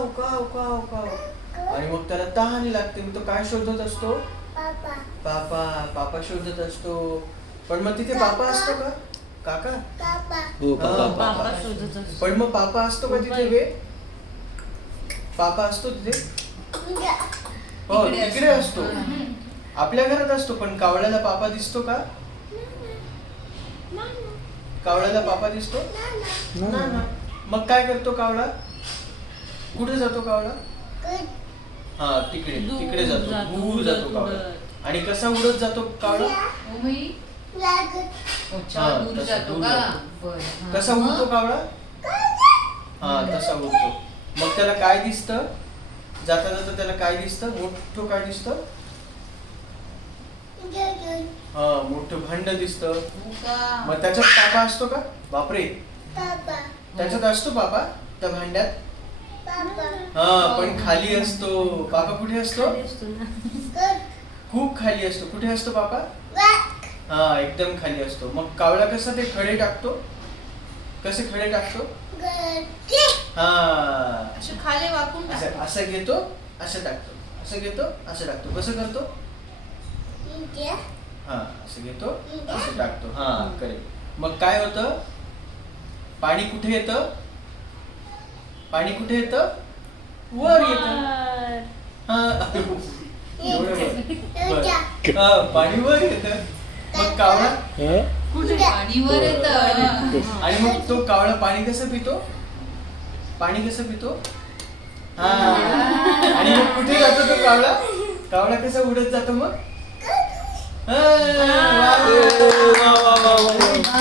काव काव काव काव. आणि मग त्याला तहान लागते, मग तो काय शोधत असतो? पापा. पापा शोधत असतो. पण मग तिथे पापा असतो का? काका? हो पापा शोधत असतो. पण मग पापा असतो का तिथे बे? पापा असतो तिथे? हो, तिकडे असतो. आपल्या घरात असतो. पण कावळ्याला पापा दिसतो का? कावळ्याला पापा दिसतो? ना. मग काय करतो कावळा? कुठे जातो कावळा? हा, तिकडे जातो. दूर जातो कावळा. आणि कसा उडत जातो कावळा? कसा उडतो कावळा? हा, तसा उडतो. मग त्याला काय दिसतं? जाता जाता त्याला काय दिसतं? मोठं काय दिसतं? हा, मोठं भांड दिसतं. मग त्याच्यात पापा असतो का? बापरे, त्याच्यात असतो पापा त्या भांड्यात? हा, पण खाली असतो. पापा कुठे असतो? खूप खाली असतो. कुठे असतो पापा? हा, एकदम खाली असतो. मग कावळा कसा ते खडे टाकतो? कसे खडे टाकतो? हा, खाली वाकून असं घेतो, असं टाकतो. असं घेतो, असं टाकतो. कसं करतो? हा, असं घेतो, असं टाकतो. हा, करेक्ट. मग काय होतं? पाणी कुठे येतं? पाणी कुठे येतं? वर येतं. हा, पाणी वर येतं. मग कावळा कुठे पाणीवर येतं. आणि मग तो कावळा पाणी कसं पितो? पाणी कसं पितो? हा, आणि मग कुठे जातो तो कावळा? कावळा कसा उडत जातो मग?